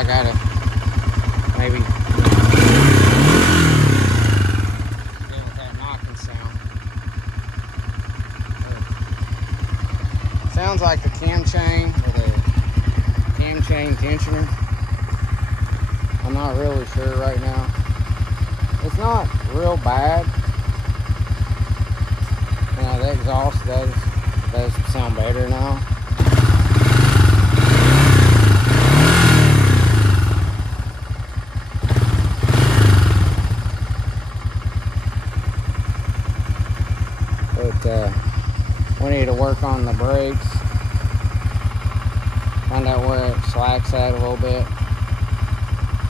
I gotta maybe deal with that knocking sound. Sounds like the cam chain or the cam chain tensioner. I'm not really sure right now. It's not real bad. You know, the exhaust does sound better now. But we need to work on the brakes. Find out where it slacks at a little bit.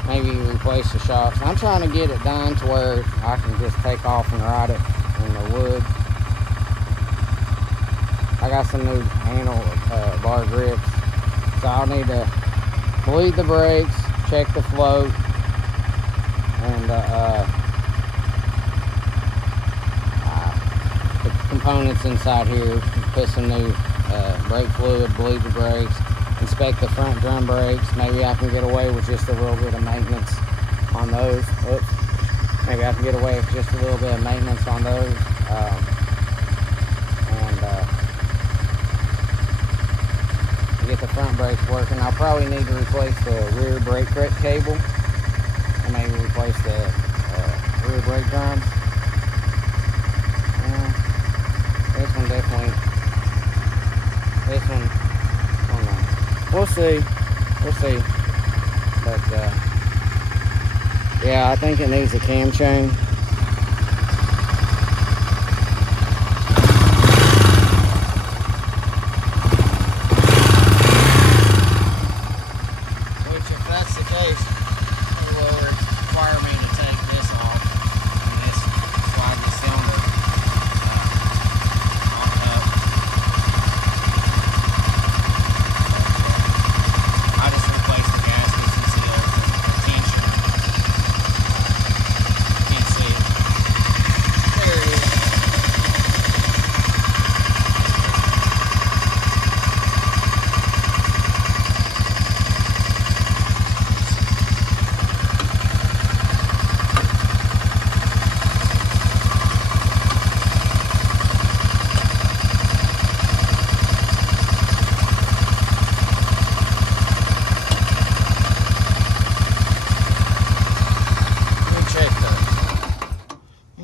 Maybe replace the shocks. I'm trying to get it done to where I can just take off and ride it in the wood. I got some new handle bar grips, so I'll need to bleed the brakes, check the float, and the components inside here. Put some new brake fluid, bleed the brakes, inspect the front drum brakes. Maybe I can get away with just a little bit of maintenance on those. Oops. Maybe I can get away with just a little bit of maintenance on those. Get the front brakes working. I'll probably need to replace the rear brake cable and maybe replace the rear brake drums. This one definitely. This one, I don't know. We'll see. But yeah, I think it needs a cam chain.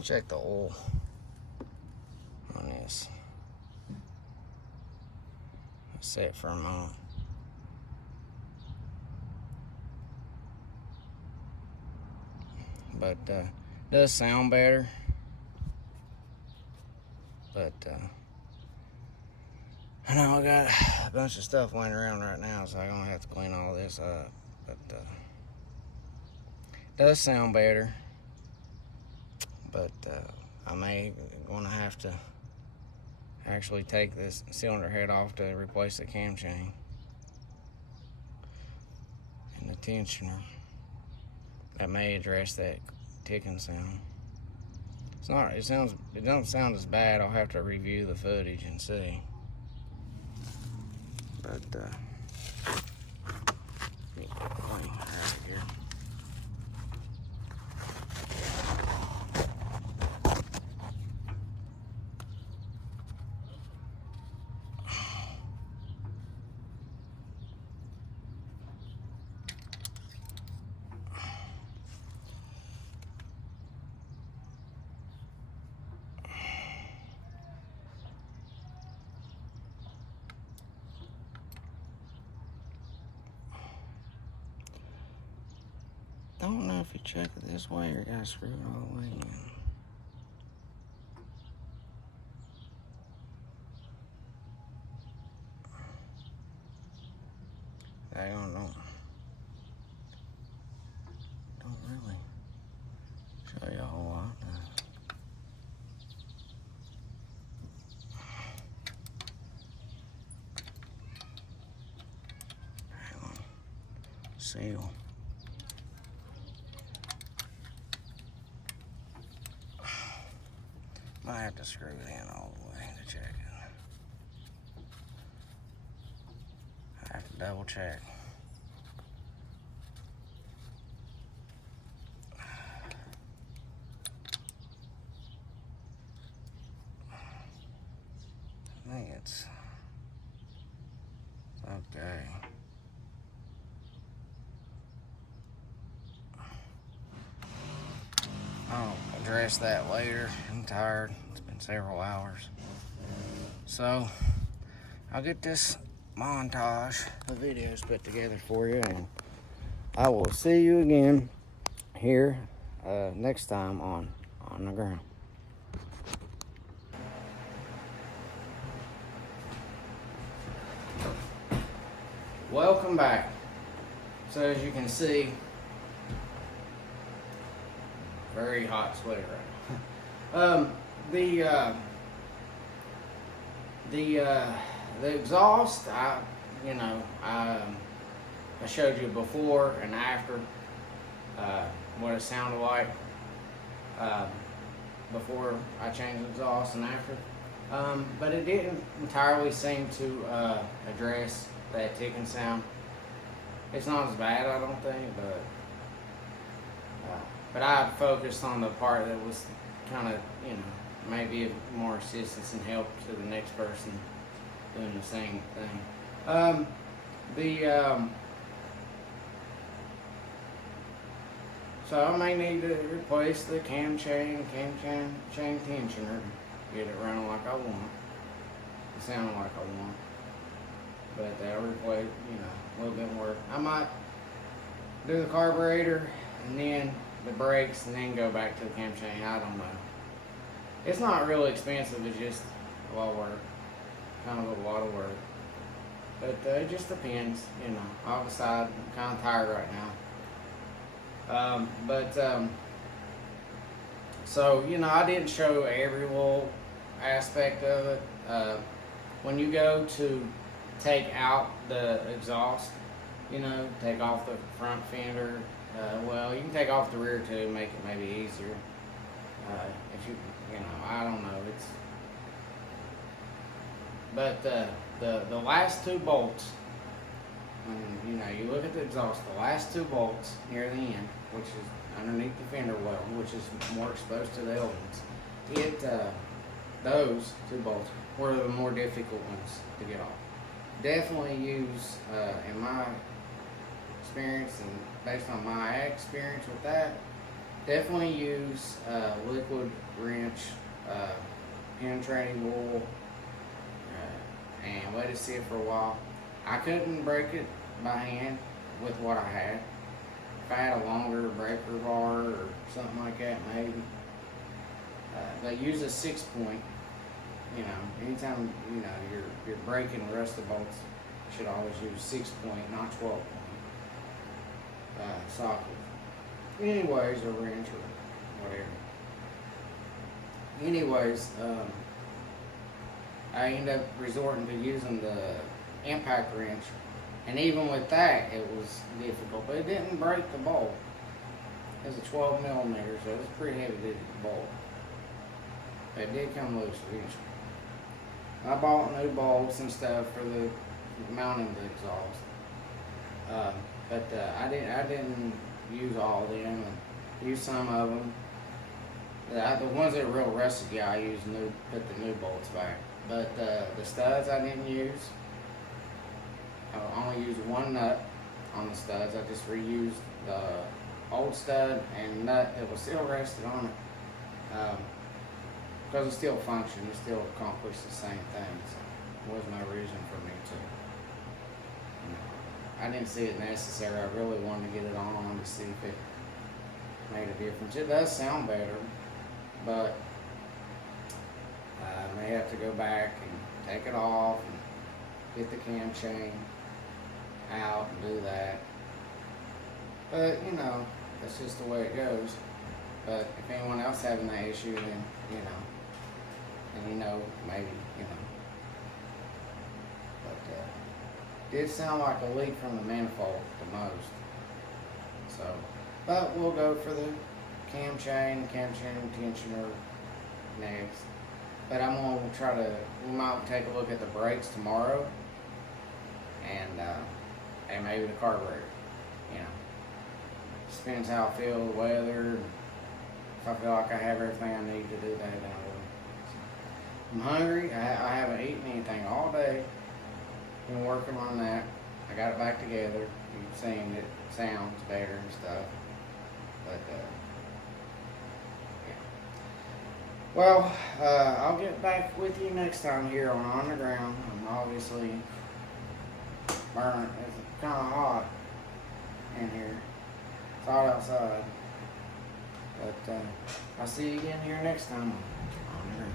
Check the oil on this. Set for a moment. But it does sound better. But I know I got a bunch of stuff laying around right now, so I'm gonna have to clean all this up. But it does sound better. But I may gonna have to actually take this cylinder head off to replace the cam chain and the tensioner. That may address that ticking sound. It's not. It don't sound as bad. I'll have to review the footage and see. But I don't know if you check it this way or you gotta screw it all the way in. I don't know. Don't really show you a whole lot. Hang on. Seal. Might have to screw it in all the way to check it. I have to double check. address that later. I'm tired. It's been several hours. So I'll get this montage of videos put together for you, and I will see you again here next time on the ground. Welcome back. So as you can see, very hot, sweaty right now. The exhaust, I showed you before and after what it sounded like before I changed the exhaust and after, but it didn't entirely seem to address that ticking sound. It's not as bad, I don't think, but I focused on the part that was kind of, maybe of more assistance and help to the next person doing the same thing. So I may need to replace the cam chain tensioner, get it running like I want, it sounding like I want. But that'll replace, a little bit more. I might do the carburetor and then the brakes and then go back to the cam chain. I don't know. It's not really expensive. It's just a lot of work, kind of a lot of work. But it just depends, I'll decide. I'm kind of tired right now. So, I didn't show every little aspect of it. When you go to take out the exhaust, take off the front fender, well, you can take off the rear too, make it maybe easier. If you, I don't know, but the last two bolts, when you look at the exhaust, the last two bolts near the end, which is underneath the fender well, which is more exposed to the elements, those two bolts were the more difficult ones to get off. Definitely use, in my experience and based on my experience with that, definitely use liquid wrench, penetrating oil, and let it sit for a while. I couldn't break it by hand with what I had. If I had a longer breaker bar or something like that, maybe. But use a 6-point. Anytime you're breaking rusted bolts, you should always use 6-point, not 12-point socket. Anyways, or wrench or whatever. Anyways, I ended up resorting to using the impact wrench, and even with that, it was difficult. But it didn't break the bolt. It was a 12 millimeter, so it was a pretty heavy duty bolt. But it did come loose eventually. I bought new bolts and stuff for the mounting the exhaust, but I didn't use all of them, and used some of them. The ones that are real rusty, I put the new bolts back. But the studs I didn't use. I only used one nut on the studs. I just reused the old stud and nut that was still rested on it. Because it still functioned, it still accomplished the same thing. So there was no reason for me to. I didn't see it necessary. I really wanted to get it on to see if it made a difference. It does sound better, but I may have to go back and take it off and get the cam chain out and do that. But that's just the way it goes. But if anyone else having that issue, then and maybe but did sound like a leak from the manifold the most. So, but we'll go for the cam chain tensioner next. But I'm gonna we might take a look at the brakes tomorrow, and maybe the carburetor. Depends how I feel, the weather. If I feel like I have everything I need to do that, then I will. I'm hungry. I haven't eaten anything all day. Been working on that. I got it back together. You've seen it sounds better and stuff. But Well, I'll get back with you next time here on the Ground. I'm obviously burnt. It's kind of hot in here. It's hot outside. But I'll see you again here next time on the Ground.